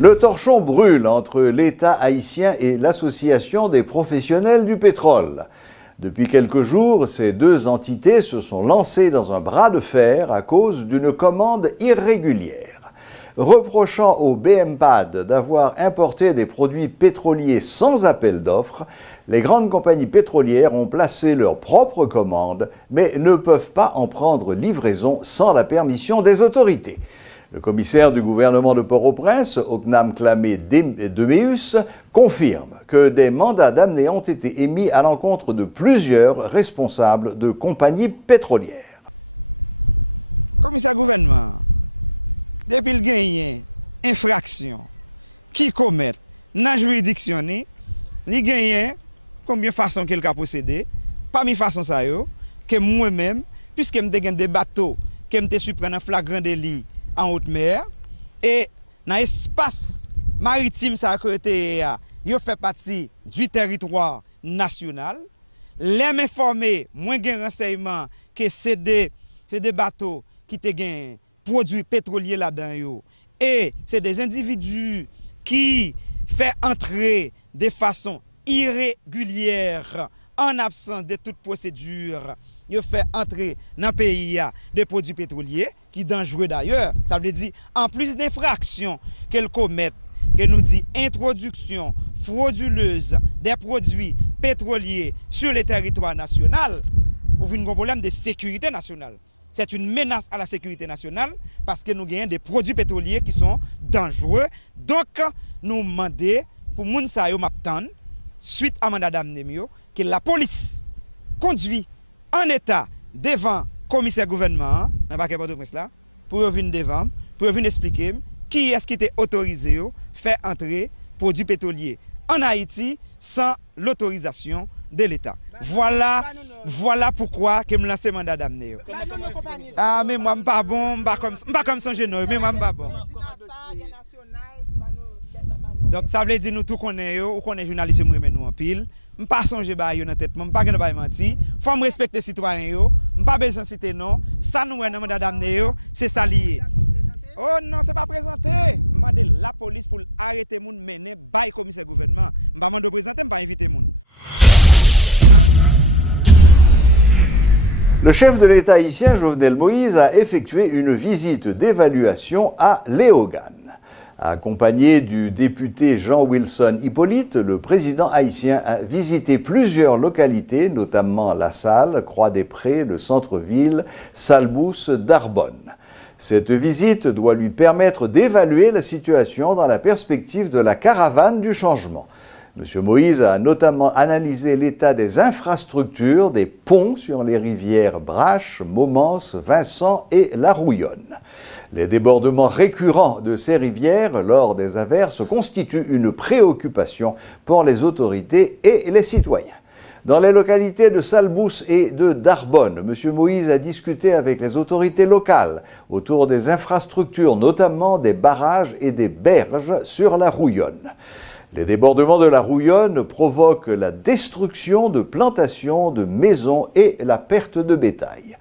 Le torchon brûle entre l'État haïtien et l'Association des professionnels du pétrole. Depuis quelques jours, ces deux entités se sont lancées dans un bras de fer à cause d'une commande irrégulière. Reprochant au BMPAD d'avoir importé des produits pétroliers sans appel d'offres, les grandes compagnies pétrolières ont placé leurs propres commandes, mais ne peuvent pas en prendre livraison sans la permission des autorités. Le commissaire du gouvernement de Port-au-Prince, Oknam Klamé Demeus, confirme que des mandats d'amener ont été émis à l'encontre de plusieurs responsables de compagnies pétrolières. Commissaire gouvernement, depuis le gagne infraction qui commettent dans la juridiction, il gagne combien de façons qu'il a procédé, parmi façons ça que moi-même, puisque je suis des bateaux, que je suis pris en flagrant délit en haute mer, et dans l'espace maritime, ça a été, il fait partie du territoire national. Les m'informer, moins de renseignements que c'est des bateaux qui ont produits pétroliers là-dedans. Et c'est des individus qui font entrer de façon irrégulière, en absence de toute procédure. Il fait entrer dans le pays des produits pétroliers, qui sont dangereux d'ailleurs. Ça veut dire, en plus d'infractions qu'elles commettent, que nous dit introduction frauduleuse des produits pétroliers sur le territoire national, on a un problème de sécurité nationale. C'est une menace à la sécurité nationale parce que nous avons des produits pétroliers qui sont dangereux. Donc, nous demandons pour moun sa yo m'attendre, suite à mandat d'amener, que la police conduit en état devant le commissaire gouvernement, pour venir devant, pour venir expliquer qui est-ce qui était autorisé à faire entrer produits pétroliers en Haïti sans l'autorisation de l'État. Voilà pourquoi je me lance mandat d'amener. Ah, mais moi, je ne suis pas bon, je ne suis pas comme ça, mais moi, je ne suis pas bon. Donc, ça veut dire que nous tous connaissons journalistes, nous en pile. Je ne suis pas songé à dans tête, je ne suis pas mentir. Il faut respecter les citoyens, je ne pas besoin de citer non. Ça nous est dans mandat d'amener, c'est ça lié. Oh non, ce n'est pas présenté. Je demande la police pour arrêter les gens, mener par le commissaire gouvernement. Je ne demande pas de présenter, je ne pas inviter les gens. Le chef de l'État haïtien, Jovenel Moïse, a effectué une visite d'évaluation à Léogane. Accompagné du député Jean-Wilson Hippolyte, le président haïtien a visité plusieurs localités, notamment La Salle, Croix-des-Prés, le centre-ville, Salbous, Darbonne. Cette visite doit lui permettre d'évaluer la situation dans la perspective de la caravane du changement. M. Moïse a notamment analysé l'état des infrastructures, des ponts sur les rivières Brache, Momence, Vincent et La Rouillonne. Les débordements récurrents de ces rivières lors des averses constituent une préoccupation pour les autorités et les citoyens. Dans les localités de Salbous et de Darbonne, M. Moïse a discuté avec les autorités locales autour des infrastructures, notamment des barrages et des berges sur la Rouillonne. Les débordements de la Rouillonne provoquent la destruction de plantations, de maisons et la perte de bétail.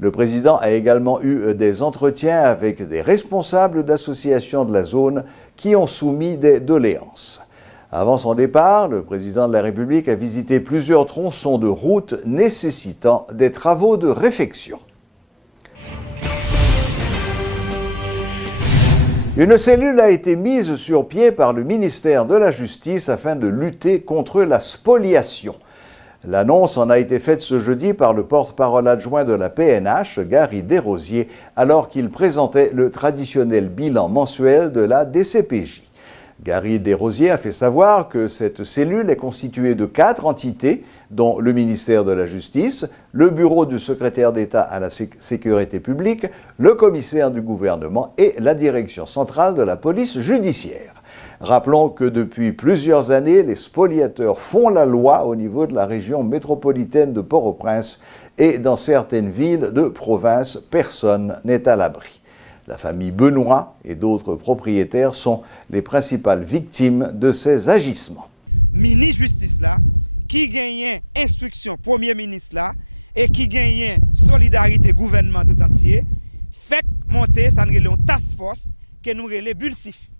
Le président a également eu des entretiens avec des responsables d'associations de la zone qui ont soumis des doléances. Avant son départ, le président de la République a visité plusieurs tronçons de route nécessitant des travaux de réfection. Une cellule a été mise sur pied par le ministère de la Justice afin de lutter contre la spoliation. L'annonce en a été faite ce jeudi par le porte-parole adjoint de la PNH, Gary Desrosiers, alors qu'il présentait le traditionnel bilan mensuel de la DCPJ. Gary Desrosiers a fait savoir que cette cellule est constituée de 4 entités, dont le ministère de la Justice, le bureau du secrétaire d'État à la sécurité publique, le commissaire du gouvernement et la direction centrale de la police judiciaire. Rappelons que depuis plusieurs années, les spoliateurs font la loi au niveau de la région métropolitaine de Port-au-Prince et dans certaines villes de province, personne n'est à l'abri. La famille Benoît et d'autres propriétaires sont les principales victimes de ces agissements. Ministre Justice là, qui gagne instruction Premier ministre là, et qui gagne solidarité gouvernement tout entier, fait monter ça nous une task force que nous relève Bulsif.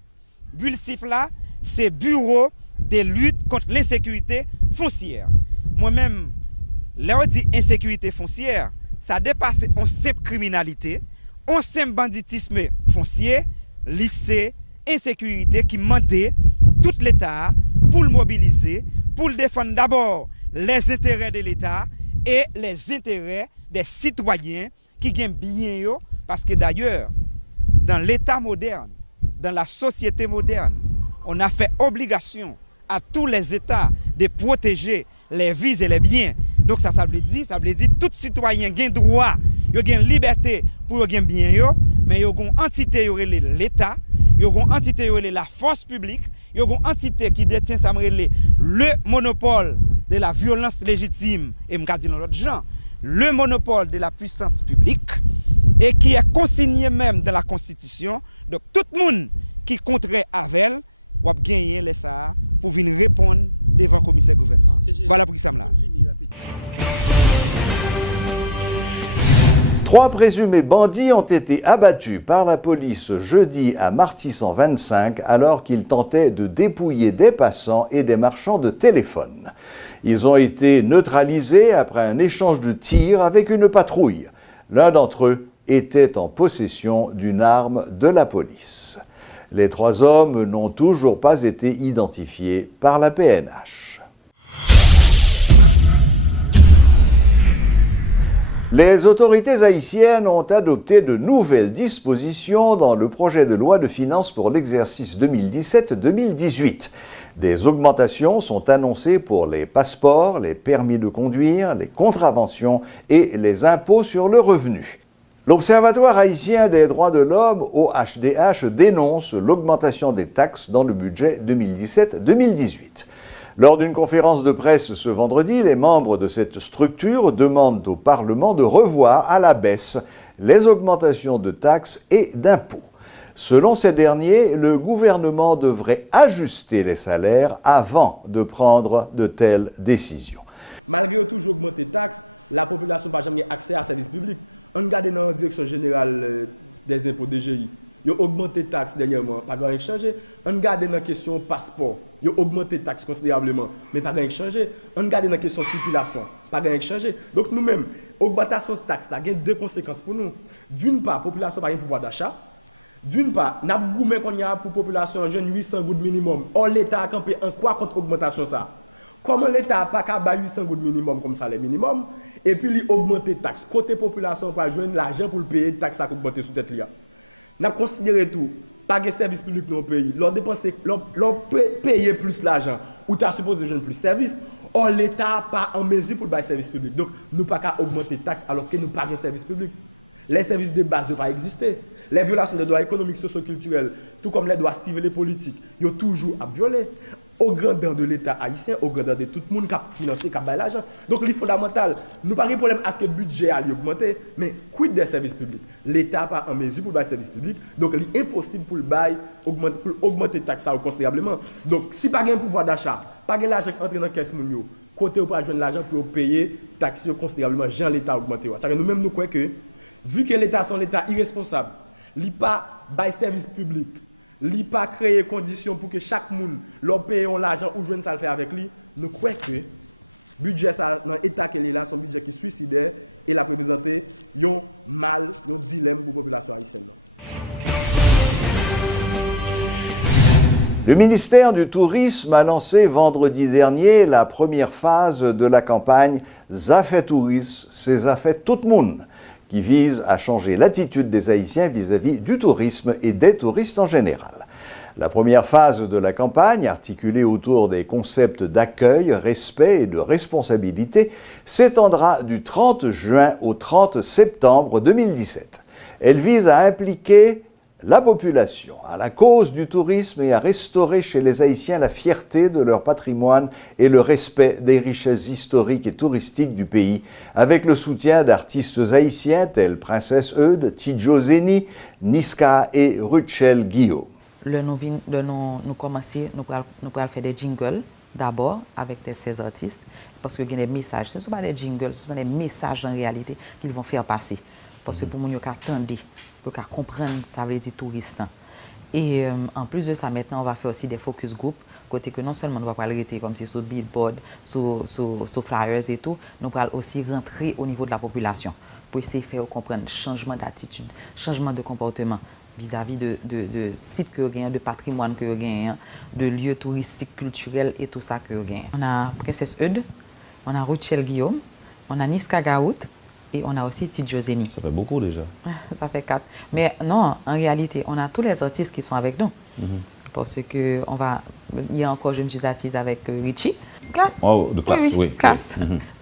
BULSIF là, c'est Bureau de lutte contre l'insécurité foncière. Moi-même, là on dit insécurité foncière, ça dépasse une simple criminalité, un simple banditisme foncier, lycée, insécurité qui mandait tout l'État pour le mobiliser, pour le défendre d'abord les intérêts de l'État et les intérêts des citoyens qui gagnent bien yo, parce que d'ailleurs, dans l'État moderne, dans la société moderne, on a fait obligation à tous les États de protéger les vies et les biens. Donc ça veut dire tout citoyen a droit, il a liberté pour gagner bien yo, mais il y a une entité l'État, il y a une entité la force publique, il y a une entité qui détient ça le monopole de la violence légitime et m'ka dit dans l'autre genre, le monopole de la puissance publique et qui est consigné même dans la Constitution. Donc tout le monde qui contraire avec elle va gagner les ça pour venir répondre devant le commissaire gouvernement. Voilà pour ça là. 3 présumés bandits ont été abattus par la police jeudi à Martissan 25 alors qu'ils tentaient de dépouiller des passants et des marchands de téléphone. Ils ont été neutralisés après un échange de tirs avec une patrouille. L'un d'entre eux était en possession d'une arme de la police. Les 3 hommes n'ont toujours pas été identifiés par la PNH. Les autorités haïtiennes ont adopté de nouvelles dispositions dans le projet de loi de finances pour l'exercice 2017-2018. Des augmentations sont annoncées pour les passeports, les permis de conduire, les contraventions et les impôts sur le revenu. L'Observatoire haïtien des droits de l'homme, OHDH, dénonce l'augmentation des taxes dans le budget 2017-2018. Lors d'une conférence de presse ce vendredi, les membres de cette structure demandent au Parlement de revoir à la baisse les augmentations de taxes et d'impôts. Selon ces derniers, le gouvernement devrait ajuster les salaires avant de prendre de telles décisions. Malgré toujours augmenter les taxes, la population n'a pas jamais accès à services publics. On regarde dans la direction générale des impôts DGI. Ils ont augmenté les taxes dernièrement, pas grand changé. On regarde dans la question passeport, ils ont augmenté les taxes considérablement, mais pas grand changé. On regarde dans la question circulation, pas grand changé. Donc nous-mêmes, augmentation de taxes, ça a 2 conséquences pour nous. D'une part, la population n'a pas un pouvoir d'achat. D'une part, nous avons goumé qu'on y a pour la population jeune 800 gouttes minimum. Or l'État a campé en quoi contre l'augmentation ça? Comment l'État n'a pas qu'à 800 gouttes minimum comme salaire minimum et puis il augmente les taxes. Côté population pour joindre l'argent pour le payer les taxes à augmenter sous tête là. Nous avons considéré tout, pas de service public dans le pays. Leur dépenser, leur payer plus l'argent ou tu as supposé joindre plus de services. Or l'État n'est pas en mesure pour le service public. Donc nous n'avons pas qu'à augmenter les taxes alors que nous n'avons pas de service public. Les services de base ne vont pas exister. Les violations des droits économiques, socio-culturels, tout comme les droits civils et politiques, ils ont toujours à violer. Au grandeur de l'État haïtien, au grandeur de tout le monde qui a financé, qui a baillé l'argent. Donc, il est fondamental. Nous n'avons pas de problème à ce que le budget a augmenté, mais quid des services publics? L'État n'a pas en mesure pour le service public, donc il est impossible pour le bail pour augmenter les taxes considérablement. Donc, si pas de pouvoir d'achat, pas de l'argent qui entre dans la caisse, côté ou pas de l'argent pour payer les taxes considérablement, Jean l'État a augmenté. Ça fait nous-mêmes nous croyons que, vu que l'État est un État irresponsable, il n'a pas de service public, il n'a pas créé conditions pour que chaque monde leur paye l'argent ou joigne ça le faire avec lui, nous croyons que le budget dans l'État qu'il est là, son budget qui est suicidaire et la représenter un mal, un dilemme pour la population haïtienne. Le ministère du Tourisme a lancé vendredi dernier la première phase de la campagne « Ça fait tourisme, c'est ça fait tout le monde » qui vise à changer l'attitude des Haïtiens vis-à-vis du tourisme et des touristes en général. La première phase de la campagne, articulée autour des concepts d'accueil, respect et de responsabilité, s'étendra du 30 juin au 30 septembre 2017. Elle vise à impliquer la population à la cause du tourisme et à restaurer chez les Haïtiens la fierté de leur patrimoine et le respect des richesses historiques et touristiques du pays, avec le soutien d'artistes haïtiens tels Princesse Eude, Tidjo Zeni, Niska et Ruchel Guillaume. Nous commençons, nous allons faire des jingles d'abord avec ces artistes, parce qu'il y a des messages. Ce ne sont pas des jingles, ce sont des messages en réalité qu'ils vont faire passer. Parce que pour nous, nous attendre, pour comprendre ça veut dire touriste. Et en plus de ça, maintenant, on va faire aussi des focus group, côté que non seulement on va pas arrêter comme si sur billboard, sur flyers et tout, nous allons aussi rentrer au niveau de la population pour essayer de faire comprendre changement d'attitude, changement de comportement vis-à-vis de sites que vous gagnez, de patrimoine que vous gagnez, de lieux touristiques, culturels et tout ça que vous gagnez. On a Princesse Eudes, on a Rochelle Guillaume, on a Niska Gaout et on a aussi Tidjo Zeni. Ça fait beaucoup déjà. Ça fait 4. Mais non, en réalité, on a tous les artistes qui sont avec nous. Parce que il y a encore, je me suis assise avec Richie. Classe. Oh, de classe, oui. Classe.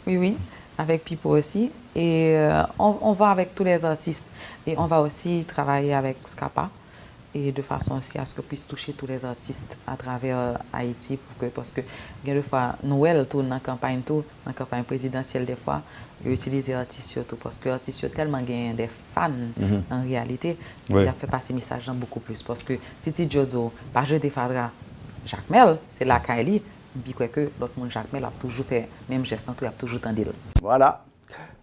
Oui, avec Pipo aussi. Et on va avec tous les artistes. Et on va aussi travailler avec Scapa. Et de façon aussi à ce qu'on puisse toucher tous les artistes à travers Haïti. Parce que, des fois, Noël, dans la campagne présidentielle, des fois, ils utilisent les artistes surtout. Parce que les artistes ont tellement gagné des fans en réalité. Il a fait passer le message beaucoup plus. Parce que si tu dis, pas jeter Fadra, Jacques Mel, c'est la Kaili. Puis que l'autre monde, Jacques Mel, a toujours fait même geste, il a toujours tendu. Voilà,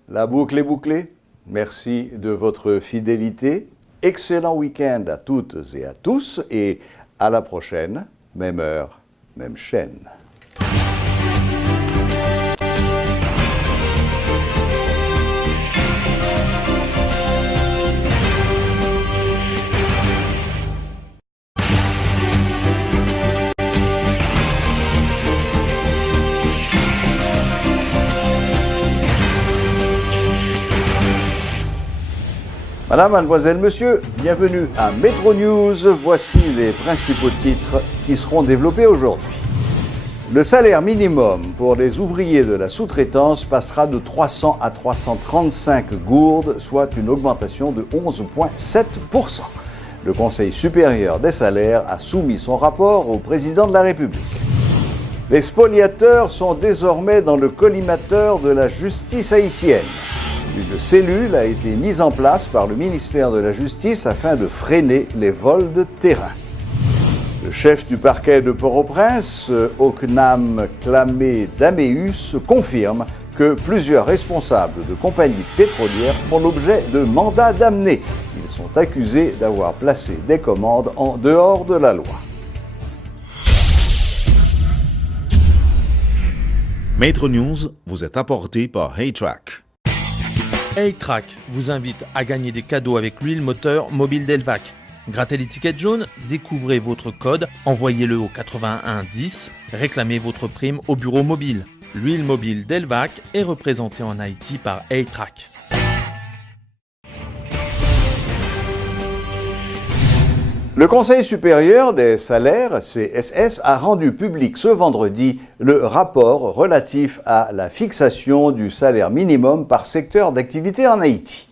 la boucle est bouclée. Merci de votre fidélité. Excellent week-end à toutes et à tous. Et à la prochaine, même heure, même chaîne. Madame, mademoiselle, monsieur, bienvenue à Metro News. Voici les principaux titres qui seront développés aujourd'hui. Le salaire minimum pour les ouvriers de la sous-traitance passera de 300 à 335 gourdes, soit une augmentation de 11,7%. Le Conseil supérieur des salaires a soumis son rapport au président de la République. Les spoliateurs sont désormais dans le collimateur de la justice haïtienne. Une cellule a été mise en place par le ministère de la Justice afin de freiner les vols de terrain. Le chef du parquet de Port-au-Prince, Oknam Klamé Daméus, confirme que plusieurs responsables de compagnies pétrolières font l'objet de mandats d'amener. Ils sont accusés d'avoir placé des commandes en dehors de la loi. Metro News vous est apporté par HeyTrack. HeyTrack vous invite à gagner des cadeaux avec l'huile moteur mobile Delvac. Grattez l'étiquette jaune, découvrez votre code, envoyez-le au 8110, réclamez votre prime au bureau mobile. L'huile mobile Delvac est représentée en Haïti par HeyTrack. Le Conseil supérieur des salaires, CSS, a rendu public ce vendredi le rapport relatif à la fixation du salaire minimum par secteur d'activité en Haïti.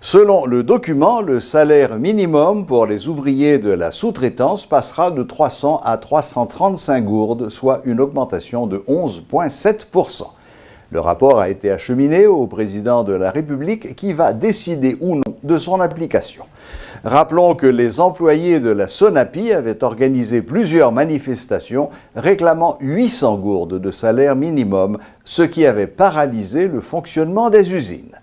Selon le document, le salaire minimum pour les ouvriers de la sous-traitance passera de 300 à 335 gourdes, soit une augmentation de 11,7%. Le rapport a été acheminé au président de la République qui va décider ou non de son application. Rappelons que les employés de la Sonapi avaient organisé plusieurs manifestations réclamant 800 gourdes de salaire minimum, ce qui avait paralysé le fonctionnement des usines.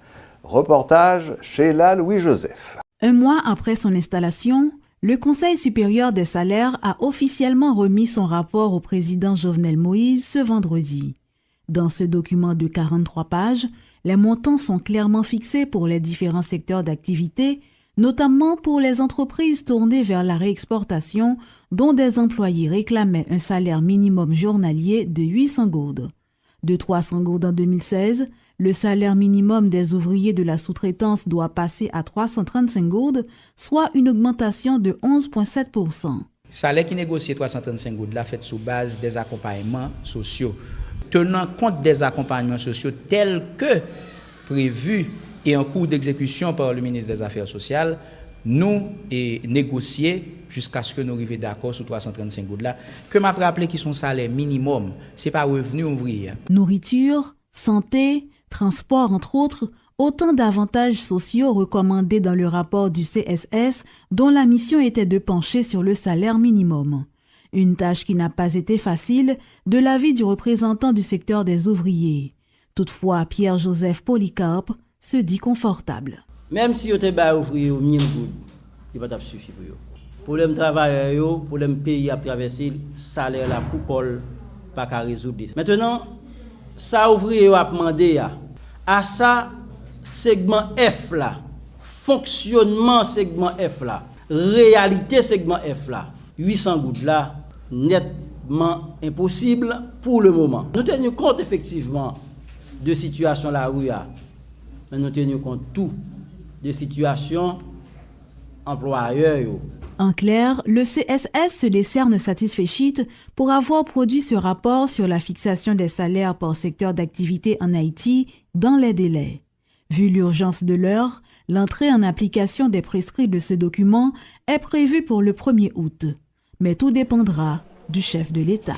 Reportage Sheila Louis-Joseph. Un mois après son installation, le Conseil supérieur des salaires a officiellement remis son rapport au président Jovenel Moïse ce vendredi. Dans ce document de 43 pages, les montants sont clairement fixés pour les différents secteurs d'activité, notamment pour les entreprises tournées vers la réexportation dont des employés réclamaient un salaire minimum journalier de 800 gourdes. De 300 gourdes en 2016, le salaire minimum des ouvriers de la sous-traitance doit passer à 335 gourdes, soit une augmentation de 11,7%. Salaire qui négocie 335 gourdes l'a fait sous base des accompagnements sociaux, tenant compte des accompagnements sociaux tels que prévus et en cours d'exécution par le ministre des Affaires sociales, nous et négocier jusqu'à ce que nous arrivions d'accord sur 335 gourdes là. Que m'a rappelé qui sont salaire minimum, c'est pas revenu ouvrier. Nourriture, santé, transport entre autres, autant d'avantages sociaux recommandés dans le rapport du CSS dont la mission était de pencher sur le salaire minimum. Une tâche qui n'a pas été facile de l'avis du représentant du secteur des ouvriers. Toutefois, Pierre-Joseph Polycarpe se dit confortable. Même si vous avez ouvrier 1000 gouttes, il va pas suffire pour vous. Problème travailleur, problème pays à traverser, salaire là pour col pas qu'à résoudre. Maintenant, ça ouvrier a demandé à ça segment F là, fonctionnement segment F là, réalité segment F là, 800 gouttes là, nettement impossible pour le moment. Nous tenons compte effectivement de situation la rue, mais nous tenons compte tout de situation employeur. En clair, le CSS se décerne satisfait pour avoir produit ce rapport sur la fixation des salaires par secteur d'activité en Haïti dans les délais. Vu l'urgence de l'heure, l'entrée en application des prescrits de ce document est prévue pour le 1er août. Mais tout dépendra du chef de l'État.